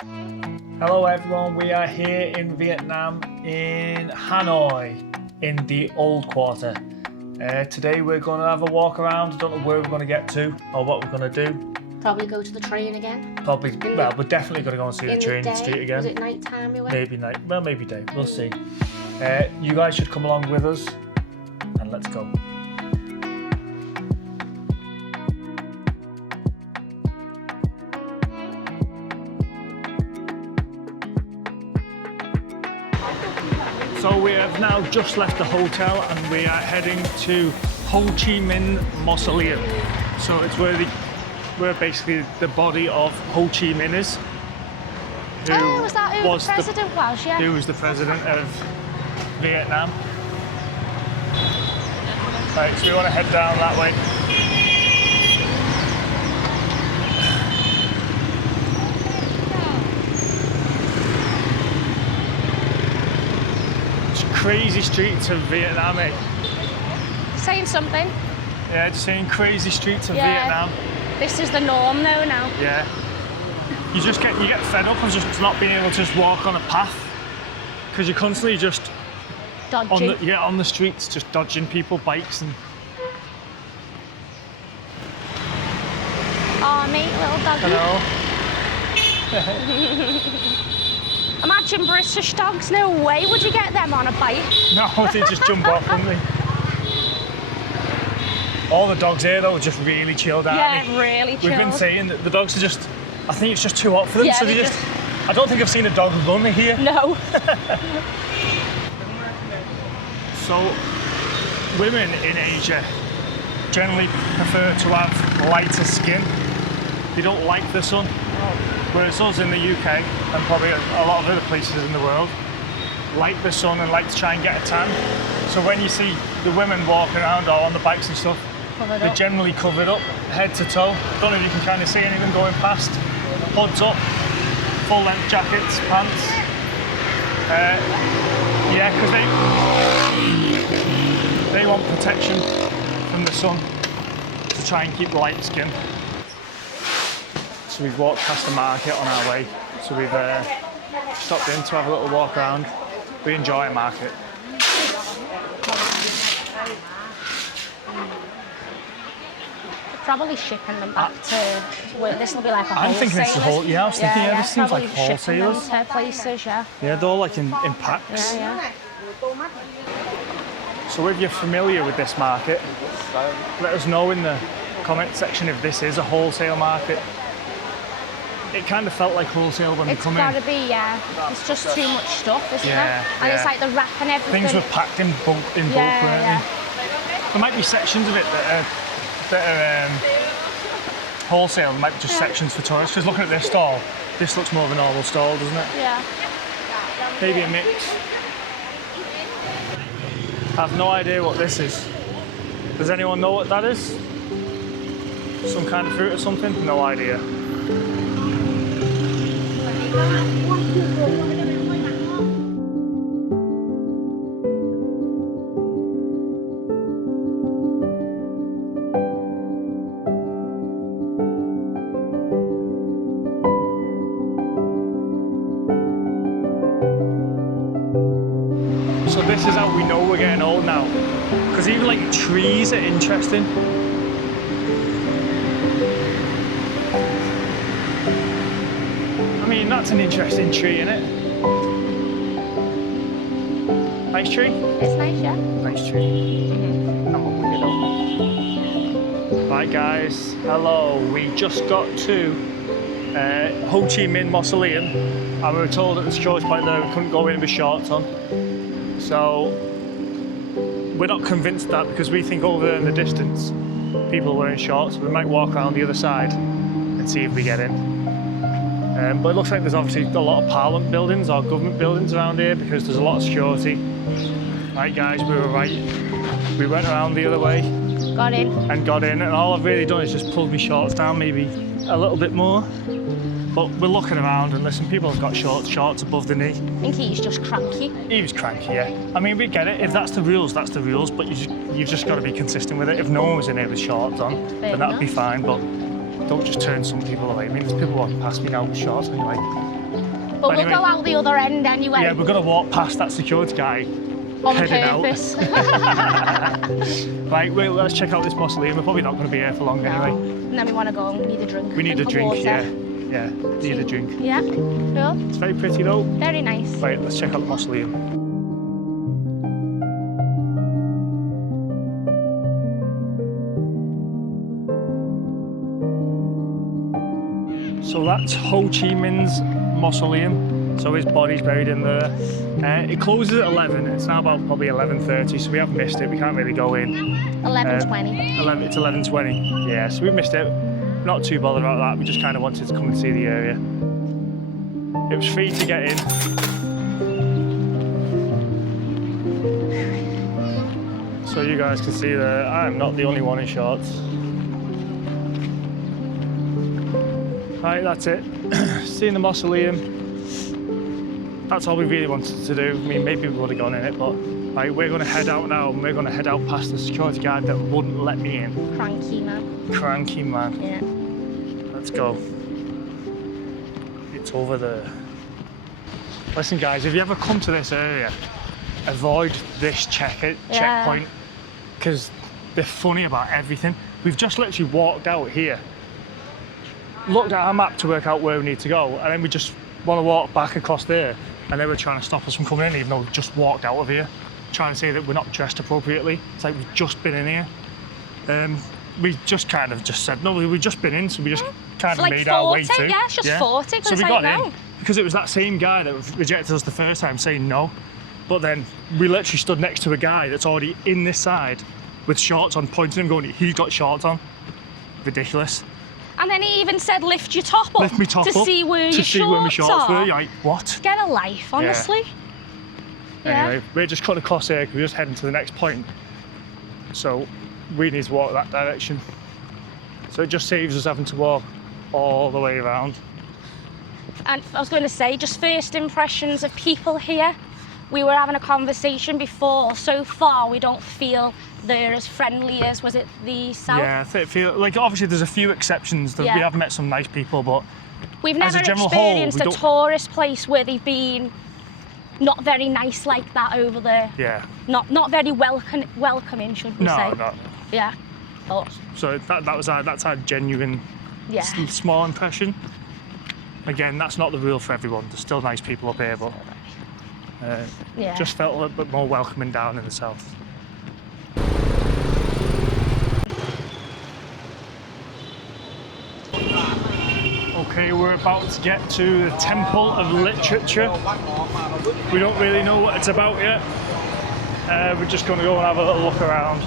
Hello everyone, we are here in Vietnam, in Hanoi, in the old quarter. Today we're going to have a walk around. I don't know where we're going to get to or what we're going to do. Probably go to the train again. Probably, well, we're definitely going to go and see the train street again. Was it night time we went? Maybe night, well maybe day, we'll see. You guys should come along with us and let's go. So we have now just left the hotel and we are heading to Ho Chi Minh Mausoleum. So it's where basically the body of Ho Chi Minh is. Was that who the president was? Yeah. Who was the president of Vietnam. Right, so we want to head down that way. Crazy streets of Vietnam, eh? Saying something? Yeah, just saying crazy streets of Vietnam. This is the norm though now. Yeah. You get fed up of just not being able to just walk on a path because you're constantly just dodging. on the streets, just dodging people, bikes and. Oh, mate, little doggy. Hello. Imagine British dogs, no way would you get them on a bike. No, they just jump off, wouldn't they? All the dogs here though are just really chilled out. Yeah, really chilled. We've been saying that the dogs are just, I think it's just too hot for them, yeah, so they just, I don't think I've seen a dog run here. No. So, women in Asia generally prefer to have lighter skin. They don't like the sun. Whereas us in the UK, and probably a lot of other places in the world, like the sun and like to try and get a tan. So when you see the women walking around or on the bikes and stuff, they're generally covered up, head to toe. Don't know if you can kind of see anything going past. Hoods up, full length jackets, pants. Yeah, because they want protection from the sun to try and keep the light skin. So we've walked past the market on our way. So we've stopped in to have a little walk around. We enjoy a market. Probably shipping them back to where this will be like a wholesaler. I'm thinking this is yeah, I was thinking, yeah, this seems like wholesalers. To places, yeah. Yeah, they're all like in packs. Yeah. So if you're familiar with this market, let us know in the comment section if this is a wholesale market. It kind of felt like wholesale when we come in. It's got to be, yeah. It's just too much stuff, isn't it? And it's like the wrap and everything. Things were packed in bulk, weren't they? There might be sections of it that are wholesale. There might be just sections for tourists. Because looking at this stall, this looks more of a normal stall, doesn't it? Yeah. Maybe a mix. I have no idea what this is. Does anyone know what that is? Some kind of fruit or something? No idea. So this is how we know we're getting old now. Because even like trees are interesting. I mean, that's an interesting tree, isn't it? Nice tree? It's nice, yeah. Nice tree. Come on, pick it up. Right, guys. Hello. We just got to Ho Chi Minh Mausoleum, and we were told at the security point that we couldn't go in with shorts on. So we're not convinced that because we think over there in the distance people are wearing shorts. We might walk around the other side and see if we get in. But it looks like there's obviously a lot of parliament buildings or government buildings around here because there's a lot of security. Right guys, we were right. We went around the other way. Got in. And all I've really done is just pulled my shorts down maybe a little bit more. But we're looking around and listen, people have got shorts above the knee. I think he's just cranky. He was cranky, yeah. I mean, we get it. If that's the rules, that's the rules. But you've just got to be consistent with it. If no one was in here with shorts on, then that'd be fine. But don't just turn some people away. I mean, there's people walking past me now with shorts and you're like, But Anyway. we'll go out the other end anyway. Yeah, we're going to walk past that security guy. On heading purpose. Right, well, let's check out this mausoleum. We're probably not going to be here for long anyway. And then we want to go and need a drink. We need a drink, water. yeah. Yeah, need a drink. Yeah, cool. It's very pretty though. Very nice. Right, let's check out the mausoleum. So that's Ho Chi Minh's mausoleum. So his body's buried in there. It closes at 11. It's now about probably 11:30, so we have missed it. We can't really go in. 11:20. 11. It's 11:20. Yeah, so we missed it. Not too bothered about that. We just kind of wanted to come and see the area. It was free to get in. So you guys can see that I'm not the only one in shorts. Right, that's it. Seeing the mausoleum. That's all we really wanted to do. I mean, maybe we would have gone in it, but right, we're going to head out now, and we're going to head out past the security guard that wouldn't let me in. Cranky man. Cranky man. Yeah. Let's go. It's over there. Listen, guys, if you ever come to this area, avoid this checkpoint, because they're funny about everything. We've just literally walked out here, looked at our map to work out where we need to go, and then we just want to walk back across there, and they were trying to stop us from coming in, even though we just walked out of here, trying to say that we're not dressed appropriately. It's like we've just been in here. We just kind of just said, no, we've just been in, so we just kind of like made 40, our way through. Yeah, it's just 40. So we got in, because it was that same guy that rejected us the first time saying no, but then we literally stood next to a guy that's already in this side with shorts on, pointing him, going, he's got shorts on. Ridiculous. And then he even said, lift your top up Lift me top to up see where to see where my shorts are. were. You're like, what? Get a life, honestly. Yeah. Anyway, we're just cutting across here because we're just heading to the next point. So we need to walk that direction. So it just saves us having to walk all the way around. And I was going to say, just first impressions of people here. We were having a conversation before. So far, we don't feel they're as friendly as, was it the south? Yeah, I feel like obviously there's a few exceptions that we have met some nice people, but we've as never a general experienced whole, a tourist place where they've been not very nice like that over there. Yeah. Not very welcoming, should we say? No, not. Yeah. But So that's our genuine small impression. Again, that's not the rule for everyone. There's still nice people up here, but just felt a little bit more welcoming down in the south. Okay, we're about to get to the Temple of Literature. We don't really know what it's about yet. We're just going to go and have a little look around.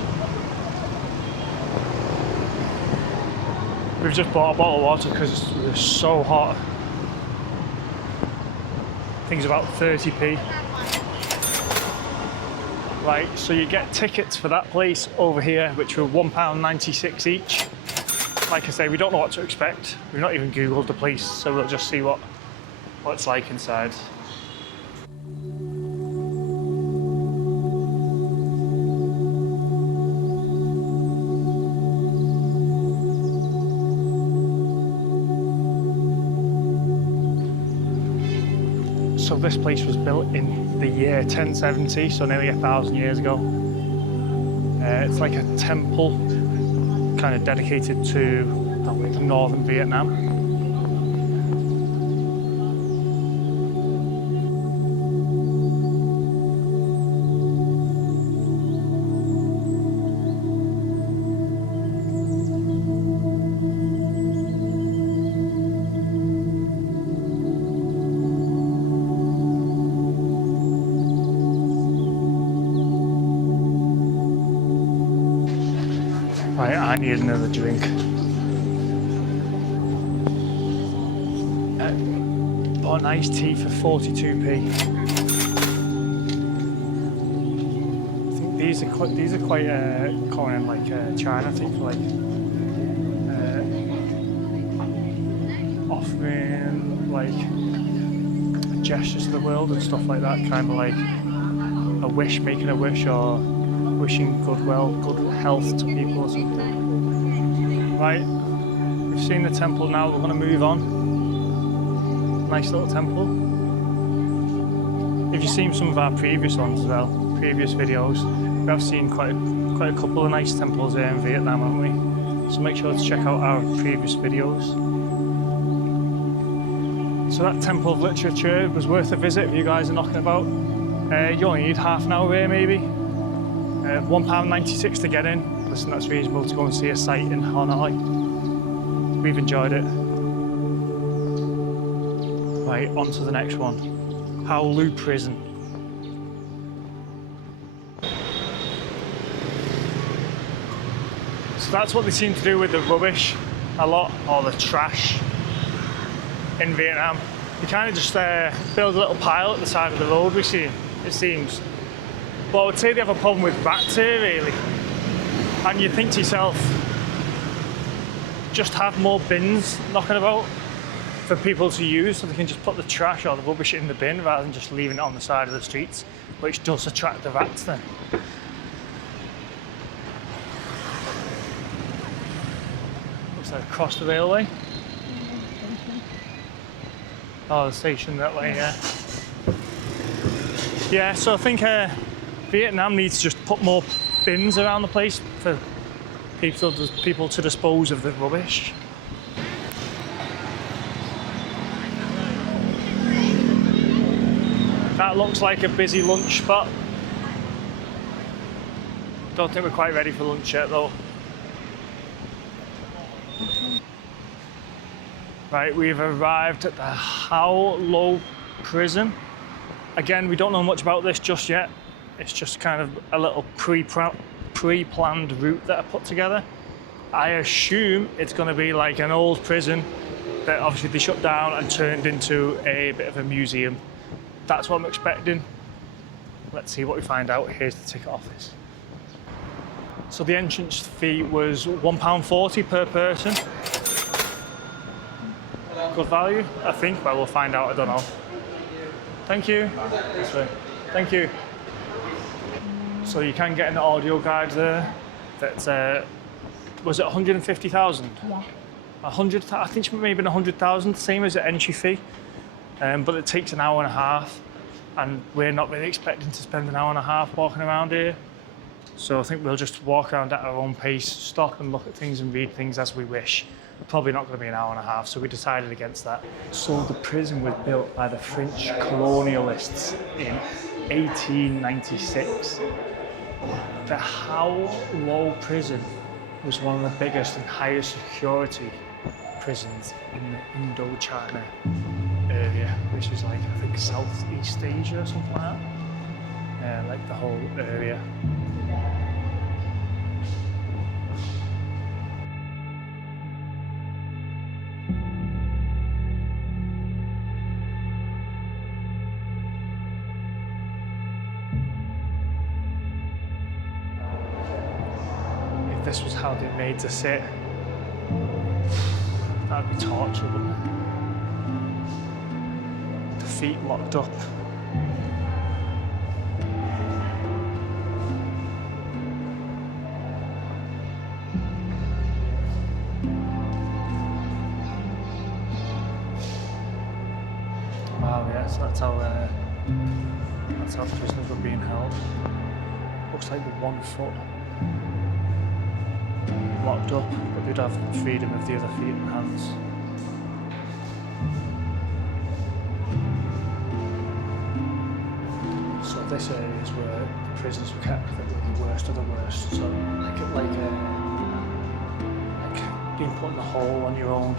We've just bought a bottle of water because it's so hot. I think it's about 30p. Right, so you get tickets for that place over here, which were £1.96 each. Like I say, we don't know what to expect. We've not even Googled the place, so we'll just see what it's like inside. So this place was built in the year 1070, so nearly 1,000 years ago. It's like a temple kind of dedicated to northern Vietnam. Right, I need another drink. Bought an iced tea for 42p. I think these are quite common in like China. I think for like offering like gestures to the world and stuff like that. Kind of like a wish, making a wish, or wishing good health to people or something. Right, we've seen the temple now, we're going to move on. Nice little temple. If you've seen some of our previous ones as well, previous videos, we have seen quite a couple of nice temples here in Vietnam, haven't we? So make sure to check out our previous videos. So that Temple of Literature was worth a visit if you guys are knocking about. You only need half an hour here maybe. £1.96 to get in. Listen, that's reasonable to go and see a site in Hanoi. We've enjoyed it. Right, on to the next one. Hoa Lo Prison. So that's what they seem to do with the rubbish a lot, or the trash in Vietnam. You kind of just build a little pile at the side of the road, it seems. But I would say they have a problem with rats here, really. And you think to yourself, just have more bins knocking about for people to use, so they can just put the trash or the rubbish in the bin rather than just leaving it on the side of the streets, which does attract the rats then. Looks like across the railway. Oh, the station that way, yeah. Yeah, so I think Vietnam needs to just put more bins around the place for people to dispose of the rubbish. That looks like a busy lunch spot. Don't think we're quite ready for lunch yet though. Right, we've arrived at the Hoa Lo Prison. Again, we don't know much about this just yet. It's just kind of a little pre-planned route that I put together. I assume it's going to be like an old prison that obviously they shut down and turned into a bit of a museum. That's what I'm expecting. Let's see what we find out. Here's the ticket office. So the entrance fee was £1.40 per person. Good value, I think. Well, we'll find out, I don't know. Thank you. This way. Thank you. So you can get an audio guide there. That's was it 150,000? Yeah. 100. I think it may have been 100,000. Same as the entry fee, but it takes an hour and a half, and we're not really expecting to spend an hour and a half walking around here. So I think we'll just walk around at our own pace, stop and look at things and read things as we wish. Probably not going to be an hour and a half, so we decided against that. So the prison was built by the French colonialists in 1896. The Hoa Lo Prison was one of the biggest and highest security prisons in the Indochina area, which is like, I think, Southeast Asia or something like that. Like the whole area. This was how they made to sit. That'd be torture, wouldn't it? The feet locked up. Wow, yeah, so that's how prisoners were being held. Looks like with 1 foot locked up, but they'd have the freedom of the other feet and hands. So this area is where the prisoners were kept that were the worst of the worst. So like being put in a hole on your own.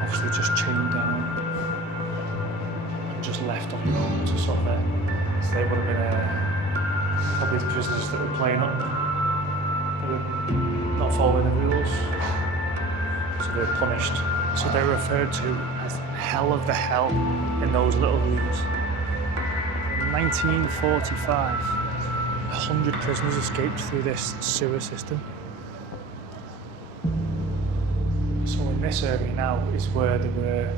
Obviously just chained down. Just left on your own to suffer. So they would have been probably the prisoners that were playing up. They were not following the rules. So they were punished. So they were referred to as hell of the hell in those little rooms. In 1945, 100 prisoners escaped through this sewer system. So in this area now is where there were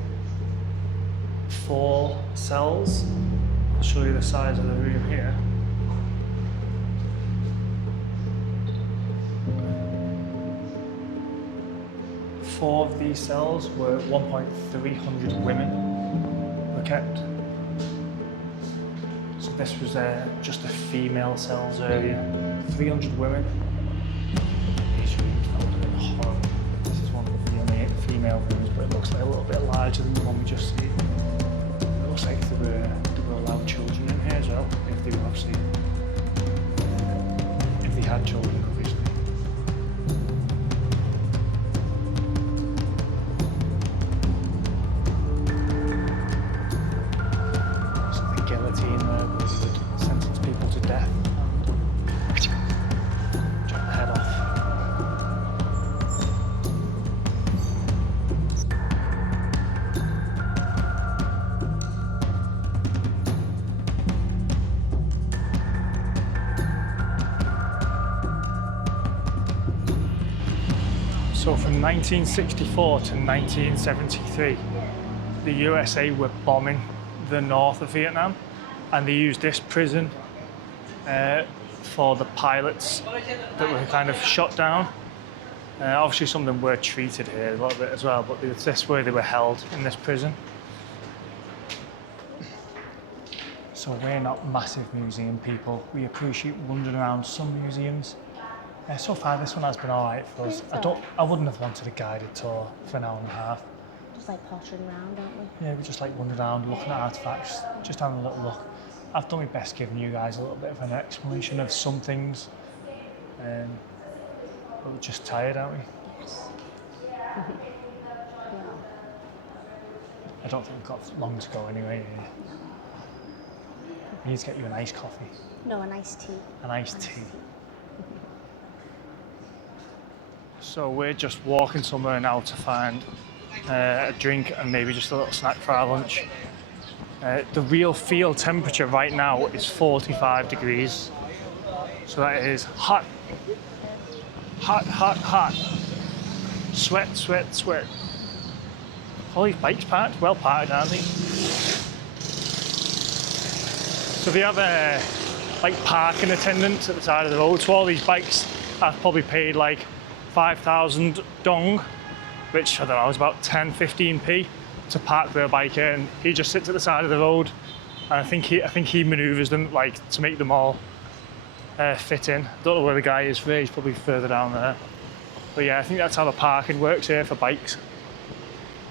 4 cells. I'll show you the size of the room here. 4 of these cells were 1,300 women were kept. So this was just a female cells area. 300 women. These rooms, that would have been horrible. This is one of the female rooms, but it looks like a little bit larger than the one we just seen. It looks like they were allowed children in here as well, if they were obviously, if they had children, obviously. So the guillotine there, where they would sentence people to death. Chop the head off. So from 1964 to 1973, the USA were bombing the north of Vietnam, and they used this prison for the pilots that were kind of shot down. Obviously some of them were treated here a little bit as well, but it's this where they were held, in this prison. So we're not massive museum people. We appreciate wandering around some museums. So far this one has been alright for us. I wouldn't have wanted a guided tour for an hour and a half. Just like pottering around, aren't we? Yeah, we just like wandering around, looking at artefacts, just having a little look. I've done my best giving you guys a little bit of an explanation of some things. But we're just tired, aren't we? Yes. I don't think we've got long to go anyway. We need to get you an iced coffee. No, an iced tea. An iced tea. So we're just walking somewhere now to find a drink and maybe just a little snack for our lunch. The real field temperature right now is 45 degrees. So that is hot. Hot, hot, hot. Sweat, sweat, sweat. All these bikes parked, well parked, aren't they? So they have like parking attendants at the side of the road. So all these bikes I've probably paid like 5,000 dong, which I don't know, is about 10-15p to park their bike here, and he just sits at the side of the road, and I think he manoeuvres them like to make them all fit in. Don't know where the guy is for, he's probably further down there. But yeah, I think that's how the parking works here for bikes.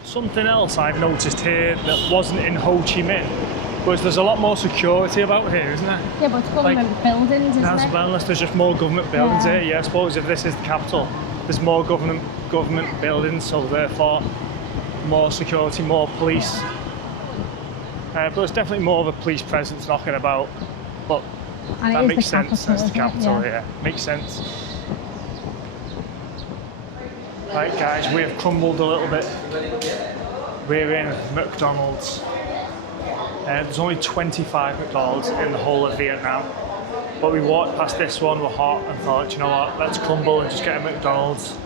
Something else I've noticed here that wasn't in Ho Chi Minh was there's a lot more security about here, isn't there? Yeah, but it's government buildings, isn't it? Unless there's just more government buildings here. Yeah, I suppose if this is the capital, there's more government buildings, so therefore more security, more police. But there's definitely more of a police presence knocking about. But and that makes sense. That's the capital, yeah. Makes sense. Right, guys, we have crumbled a little bit. We're in McDonald's. There's only 25 McDonald's in the whole of Vietnam. But we walked past this one, we're hot, and thought, you know what, let's crumble and just get a McDonald's.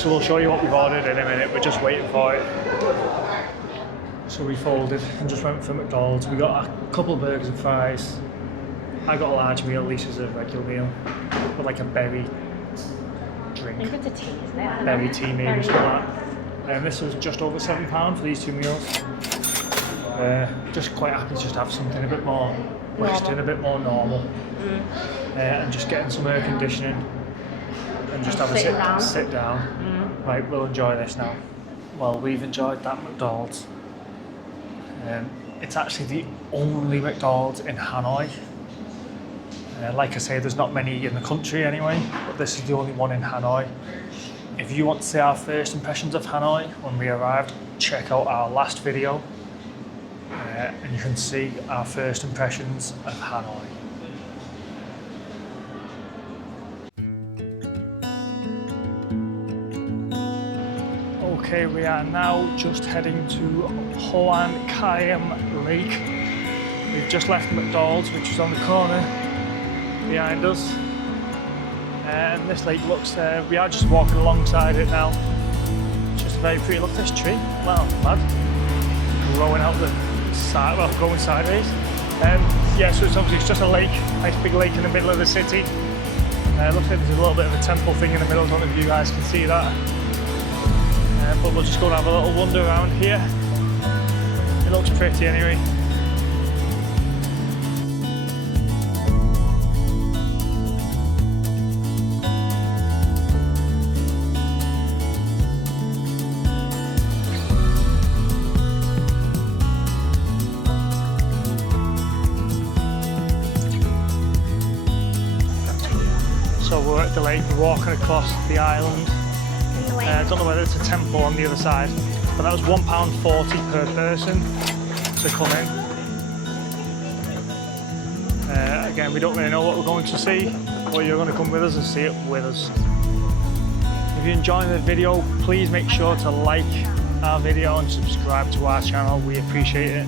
So we'll show you what we've ordered in a minute, we're just waiting for it. So we folded and just went for McDonald's. We got a couple of burgers and fries. I got a large meal, Lisa's a regular meal, with like a berry drink. I think it's a tea, isn't it? Berry tea maybe, something like that. And this was just over £7 for these 2 meals. Just quite happy to just have something a bit more Western, a bit more normal. And just getting some air conditioning and just have a sit down. Right, we'll enjoy this now. Well, we've enjoyed that McDonald's. It's actually the only McDonald's in Hanoi. Like I say, there's not many in the country anyway, but this is the only one in Hanoi. If you want to see our first impressions of Hanoi when we arrived, check out our last video. And you can see our first impressions of Hanoi. Okay, we are now just heading to Hoan Kiem Lake. We've just left McDonald's, which is on the corner behind us. And this lake looks, we are just walking alongside it now. It's just very pretty. Look at this tree. Wow, mad. Growing out the side, well, going sideways. Yeah, so it's obviously just a lake, nice big lake in the middle of the city. Looks like there's a little bit of a temple thing in the middle. I don't know if you guys can see that. But we'll just go and have a little wander around here. It looks pretty anyway. So we're at the lake, we're walking across the island. I don't know whether it's a temple on the other side, but that was £1.40 per person to come in. Again, we don't really know what we're going to see, but you're going to come with us and see it with us. If you're enjoying the video, please make sure to like our video and subscribe to our channel. We appreciate it.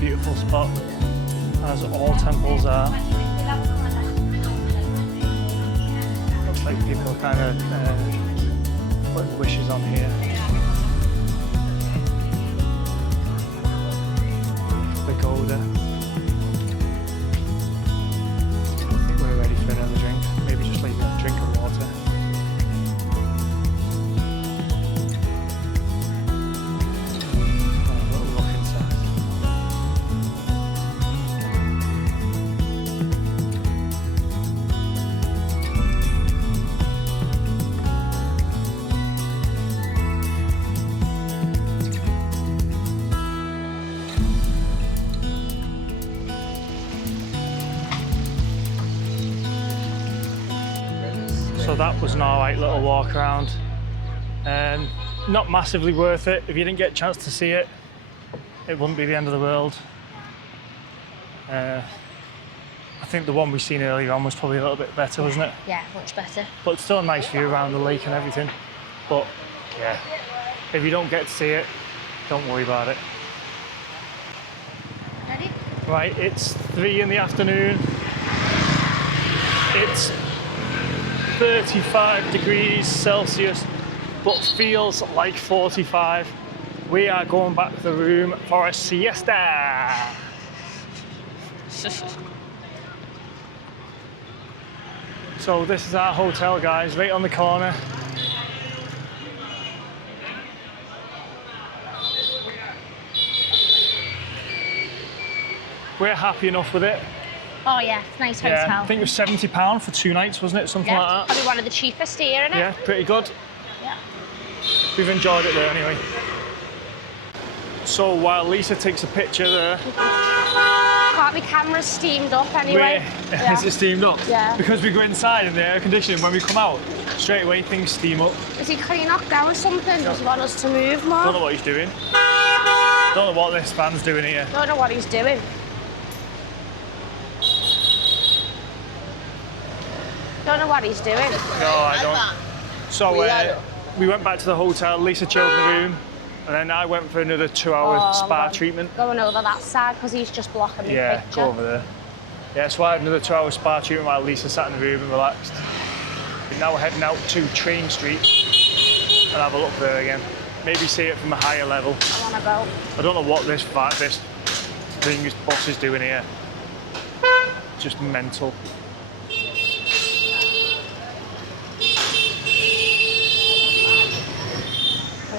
Beautiful spot, as all temples are. Looks like people are kind of putting wishes on here. Pagoda. I think we're ready for another drink. Maybe just leave a drink of water. So that was an alright little walk around. Not massively worth it. If you didn't get a chance to see it, it wouldn't be the end of the world. I think the one we seen earlier on was probably a little bit better, wasn't it? Yeah, much better. But it's still a nice view around the lake and everything. But yeah, if you don't get to see it, don't worry about it. Ready? Right, it's 3 in the afternoon. It's 35 degrees Celsius, but feels like 45. We are going back to the room for a siesta. So this is our hotel, guys, right on the corner. We're happy enough with it. Oh yeah, nice hotel. Yeah, I think it was £70 for 2 nights, wasn't it? Something like that. Probably one of the cheapest here, isn't it? Yeah, pretty good. Yeah. We've enjoyed it there anyway. So while Lisa takes a picture there... Can't be cameras steamed up anyway. Yeah. Is it steamed up? Yeah. Because we go inside in the air conditioning, when we come out, straight away things steam up. Is he knocked down something? Does he want us to move more? Don't know what he's doing. Don't know what this fan's doing here. Don't know what he's doing. Don't know what he's doing. No, I don't. So we went back to the hotel, Lisa chilled in the room, and then I went for another 2-hour spa treatment. Going over that side because he's just blocking the picture. Yeah, go over there. Yeah, so I had another 2-hour spa treatment while Lisa sat in the room and relaxed. Now we're heading out to Train Street and have a look there again. Maybe see it from a higher level. I want to go. I don't know what this bus is doing here. Just mental.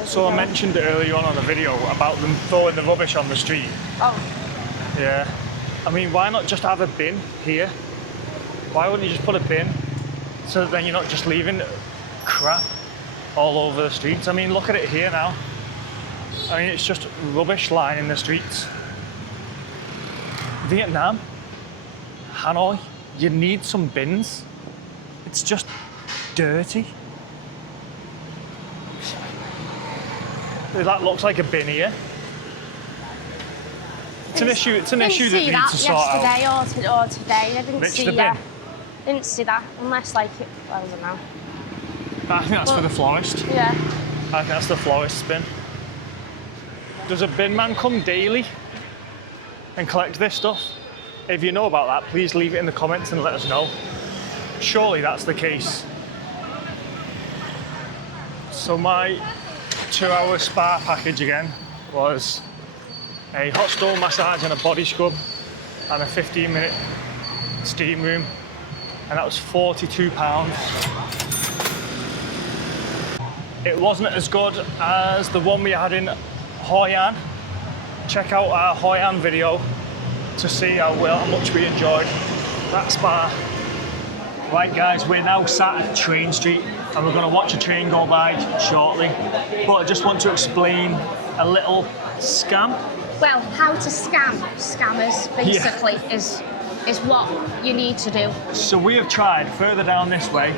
So I mentioned it earlier on the video about them throwing the rubbish on the street. Oh. Yeah. I mean, why not just have a bin here? Why wouldn't you just put a bin so that then you're not just leaving crap all over the streets? I mean, look at it here now. I mean, it's just rubbish lining the streets. Vietnam, Hanoi, you need some bins. It's just dirty. That looks like a bin here. It's an issue. It's an issue that needs to sort out. Yesterday or today, I didn't see that. Didn't see that unless like I don't know. I think that's for the florist. Yeah. I think that's the florist's bin. Does a bin man come daily and collect this stuff? If you know about that, please leave it in the comments and let us know. Surely that's the case. So my 2-hour spa package again was a hot stone massage and a body scrub and a 15-minute steam room, and that was £42. It wasn't as good as the one we had in Hoi An. Check out our Hoi An video to see how much we enjoyed that spa. Right guys, we're now sat at Train Street and we're going to watch a train go by shortly. But I just want to explain a little scam. Well, how to scam scammers, basically, is what you need to do. So we have tried further down this way.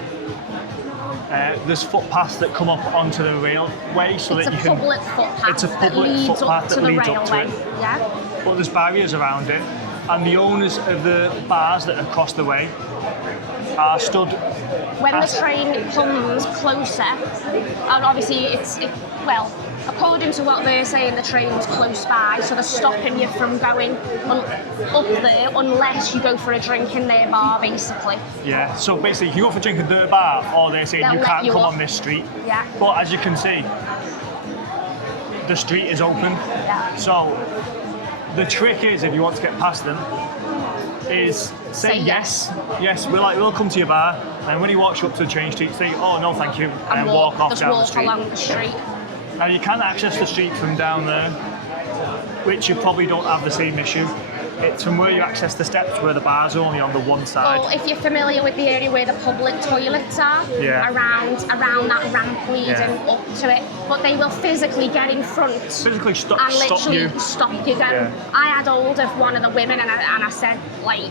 There's footpaths that come up onto the railway so that you can... It's a public footpath that leads up to it. Yeah. But there's barriers around it, and the owners of the bars that are across the way are stood... When the train comes closer, and obviously well, according to what they're saying, the train was close by, so they're stopping you from going up there unless you go for a drink in their bar, basically. Yeah, so basically you can go for a drink in their bar, or they're saying you can't come on this street. Yeah. But as you can see, the street is open. Yeah. So the trick is, if you want to get past them, is say yes. Yes, we'll come to your bar, and when he walks you up to the train street, say, oh no thank you, and walk off down the street. Along the street. Now you can access the street from down there, which you probably don't have the same issue. It's from where you access the steps, where the bar's only on the one side. Well, if you're familiar with the area where the public toilets are, around that ramp leading up to it, but they will physically get in front physically and literally stop you. Then I had hold of one of the women and I said, like,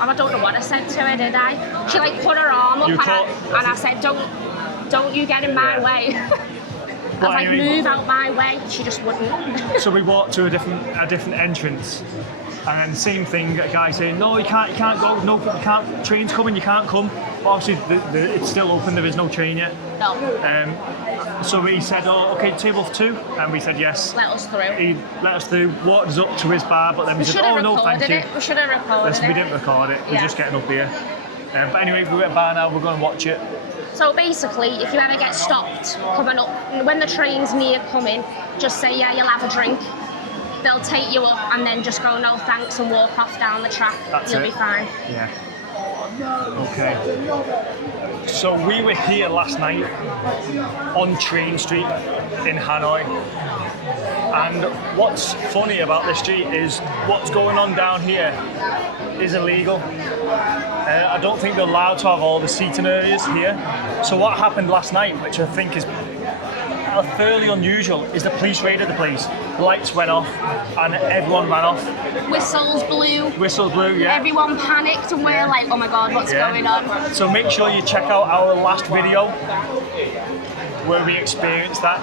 I don't know what I said to her, did I? She like put her arm up and I said, don't you get in my way. I was like, move out my way. She just wouldn't. So we walked to a different entrance, and then same thing. A guy saying, no, you can't go. No, you can't. Train's coming. You can't come. But obviously, it's still open. There is no train yet. No. So he said, oh, okay, table 2, and we said yes. Let us through. He let us through. Walked us up to his bar, but then we said, oh no, thank you. We should have recorded it. We didn't record it. We're just getting up here. But anyway, we're at a bar now. We're going to watch it. So basically, if you ever get stopped coming up, when the train's near coming, just say, yeah, you'll have a drink. They'll take you up and then just go, no thanks, and walk off down the track. You'll be fine. Yeah. Okay. So we were here last night on Train Street in Hanoi. And what's funny about this street is what's going on down here is illegal. I don't think they're allowed to have all the seating areas here. So what happened last night, which I think is fairly unusual, is the police raided the place. The lights went off and everyone ran off. Whistles blew. Whistles blew, yeah. Everyone panicked and we're like, oh my God, what's going on? So make sure you check out our last video where we experienced that.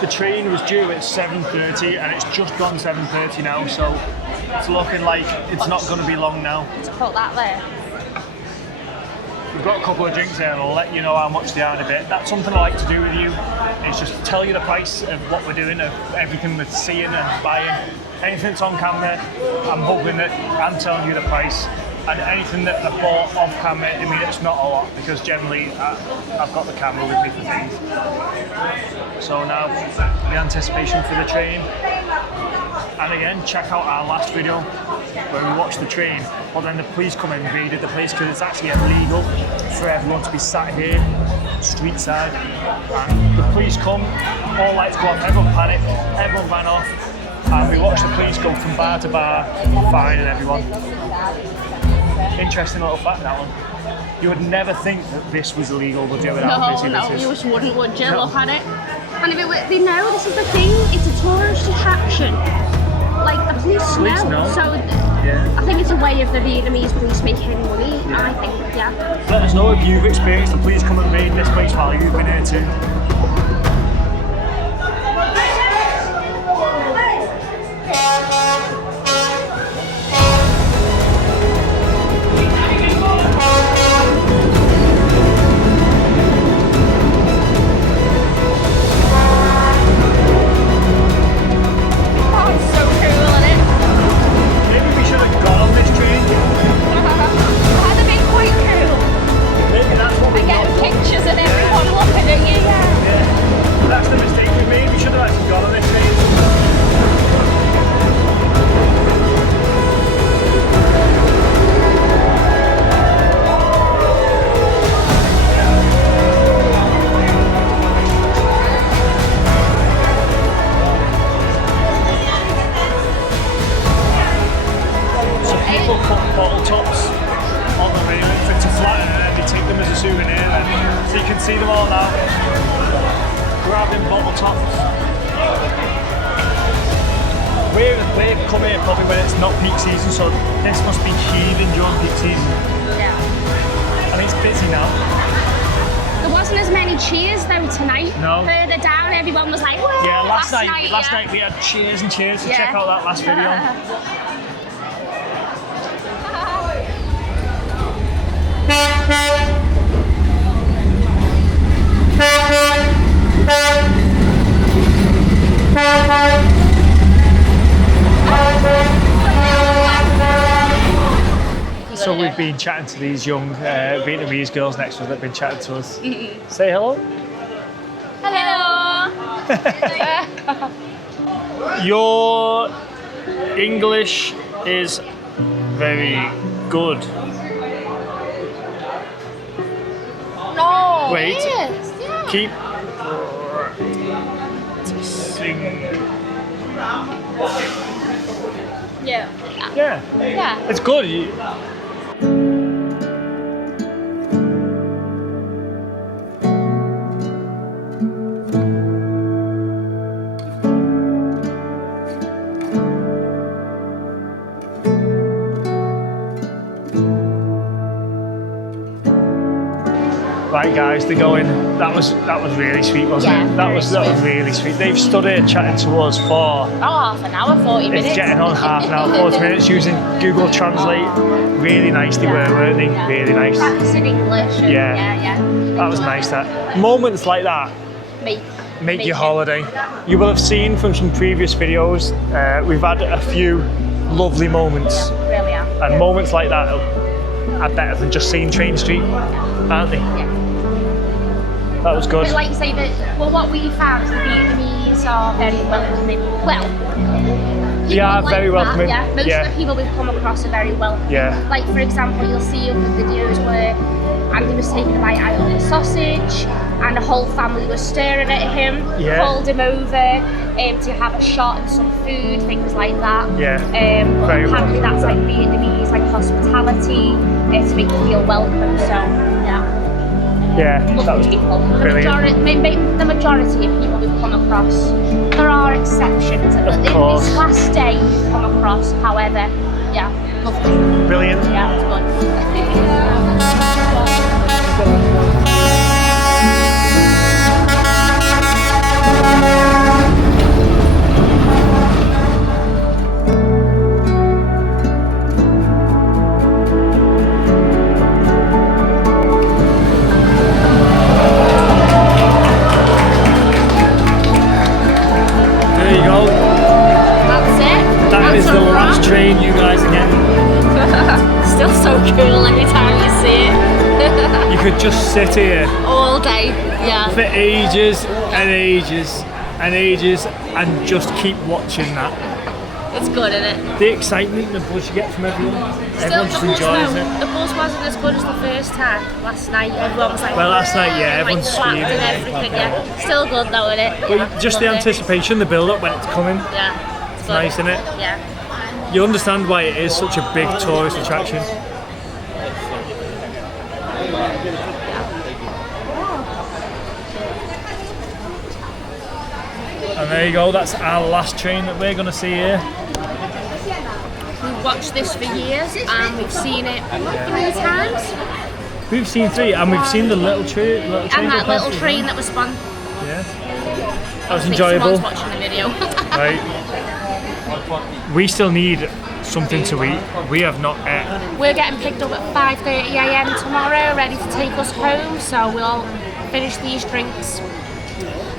The train was due at 7:30 and it's just gone 7:30 now, so it's looking like it's not going to be long now. Let's put that there. We've got a couple of drinks there and I'll let you know how much they are in a bit. That's something I like to do with you, is just tell you the price of what we're doing, of everything we're seeing and buying. Anything that's on camera, I'm hoping that I'm telling you the price. And anything that I bought off camera, I mean, it's not a lot, because generally I've got the camera with me for things. So now, the anticipation for the train. And again, check out our last video where we watched the train, but then the police come and raided the place because it's actually illegal for everyone to be sat here, street side. And the police come, all lights go off, everyone panicked, everyone ran off, and we watched the police go from bar to bar, fining everyone. Interesting little fact, that one. You would never think that this was illegal, would you? No, you just wouldn't, would you? Look at it. And if it were, they know, this is the thing, it's a tourist attraction. Like, the police know. So I think it's a way of the Vietnamese police making money, I think, Let us know if you've experienced the police come and raid this place while you've been here too. Pictures and everything. souvenir then. So you can see them all now. Grabbing bottle tops. We're coming here probably when it's not peak season, so this must be heaving during peak season. Yeah. I mean, it's busy now. There wasn't as many cheers though tonight. No. Further down, everyone was like, whoa. Yeah, last night we had cheers and cheers, so check out that last video. So we've been chatting to these young Vietnamese girls next to us that have been chatting to us. Say hello. Hello. Your English is very good. No. Wait. It is. Yeah. Keep sing. Yeah. Yeah. Yeah. It's good. Right guys, they're going. That was really sweet, wasn't it? That was really sweet. They've stood here chatting to us for half an hour, 40 minutes. It's getting on half an hour, 40 minutes using Google Translate. Really nice they were, weren't they? Really nice. Practicing English. Yeah. That was nice. That moments like that make your holiday. You will have seen from some previous videos. We've had a few lovely moments. Really are. And moments like that are better than just seeing Train Street, aren't they? Yeah. That was good. But like you say, what we found is the Vietnamese are very welcoming. Well, they are like very that, welcoming. Yeah. Most of the people we've come across are very welcoming. Yeah. Like for example, you'll see other videos where Andy was taking a bite out of the sausage, and the whole family was staring at him. Called him over to have a shot and some food, things like that. Yeah. But apparently that's like Vietnamese, like hospitality, to make you feel welcome. So yeah. Yeah, that was people. brilliant. The majority of people we've come across. There are exceptions. Of In course. this last day we've come across, however, yeah, lovely. Brilliant. Yeah, it's good. There you go. That's it. That is the last train you guys are getting. Still so cool every time you see it. You could just sit here All day, yeah. for ages and ages and ages and just keep watching that. It's good, isn't it? The excitement and the buzz you get from everyone. Still, Everyone just enjoys it. The buzz wasn't as good as the first time last night. Everyone was like, Well, last night, yeah, like, everyone's clapped screaming. and everything, yeah. Still good though, isn't it? But just the anticipation, the build up when it's coming. Yeah. It's nice, isn't it? Yeah. You understand why it is such a big tourist attraction. And there you go, that's our last train that we're going to see here. We've watched this for years and we've seen it 3 times. We've seen 3 and we've seen the little train. And that little train that was spun. Yeah. That was enjoyable. Someone's watching the video. Right. We still need something to eat. We have not ate. We're getting picked up at 5:30 AM tomorrow, ready to take us home. So we'll finish these drinks.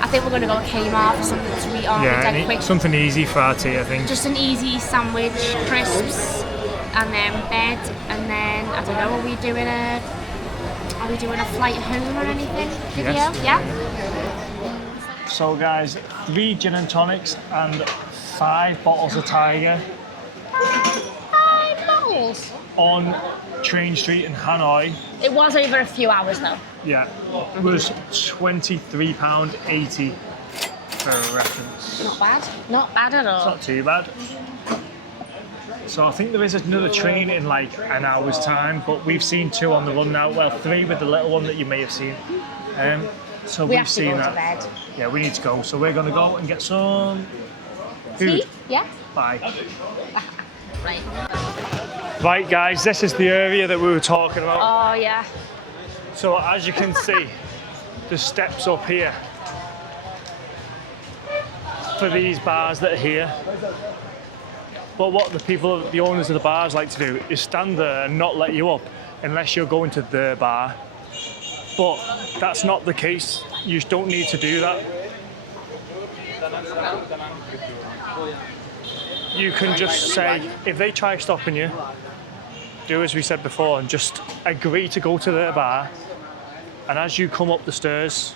I think we're going to go to Kmart for something to eat on dead quick. Something easy for our tea, I think. Just an easy sandwich, crisps, and then bed, and then I don't know. Are we doing a flight home or anything? Video? Yes. Yeah. So guys, 3 gin and tonics and 5 bottles of Tiger 5 bottles. on Train Street in Hanoi. It was over a few hours though. Yeah, it was £23.80 for reference. Not bad. Not bad at all. Not too bad. So I think there is another train in like an hour's time, but we've seen 2 on the run now. Well, 3 with the little one that you may have seen. So We we've have to seen go that. to bed. Yeah, we need to go. So we're going to go and get some food. Tea? Yeah? Bye. Right. Right, guys, this is the area that we were talking about. Oh, yeah. So as you can see, there's steps up here for these bars that are here. But what the owners of the bars like to do is stand there and not let you up unless you're going to their bar. But that's not the case. You just don't need to do that. You can just say, if they try stopping you, do as we said before and just agree to go to their bar. And as you come up the stairs,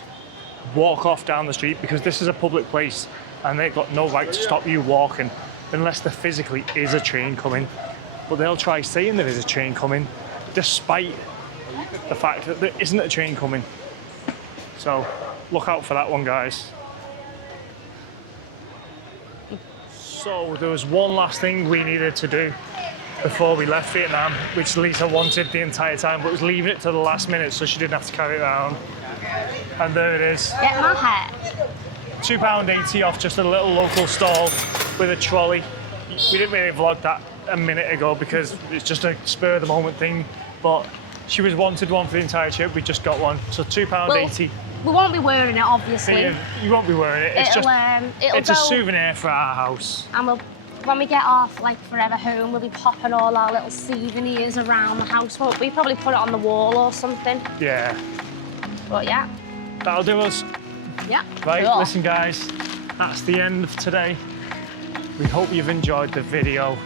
walk off down the street, because this is a public place and they've got no right to stop you walking unless there physically is a train coming. But they'll try saying there is a train coming despite the fact that there isn't a train coming. So look out for that one, guys. So there was one last thing we needed to do before we left Vietnam, which Lisa wanted the entire time, but was leaving it to the last minute so she didn't have to carry it around. And there it is. Get my hat. £2.80 off just a little local stall with a trolley. We didn't really vlog that a minute ago because it's just a spur of the moment thing, but she was wanted one for the entire trip. We just got one, so £2.80. We won't be wearing it, obviously. You won't be wearing it. It's It'll a souvenir for our house. And when we get off, like Forever Home, we'll be popping all our little souvenirs around the house. We probably put it on the wall or something. Yeah. But yeah. That'll do us. Yeah. Right, cool. Listen guys, that's the end of today. We hope you've enjoyed the video.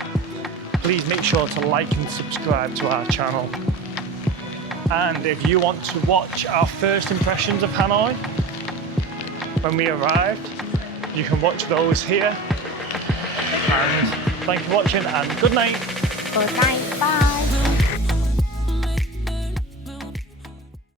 Please make sure to like and subscribe to our channel. And if you want to watch our first impressions of Hanoi when we arrived, you can watch those here. And thank you for watching and good night. Good night. Bye.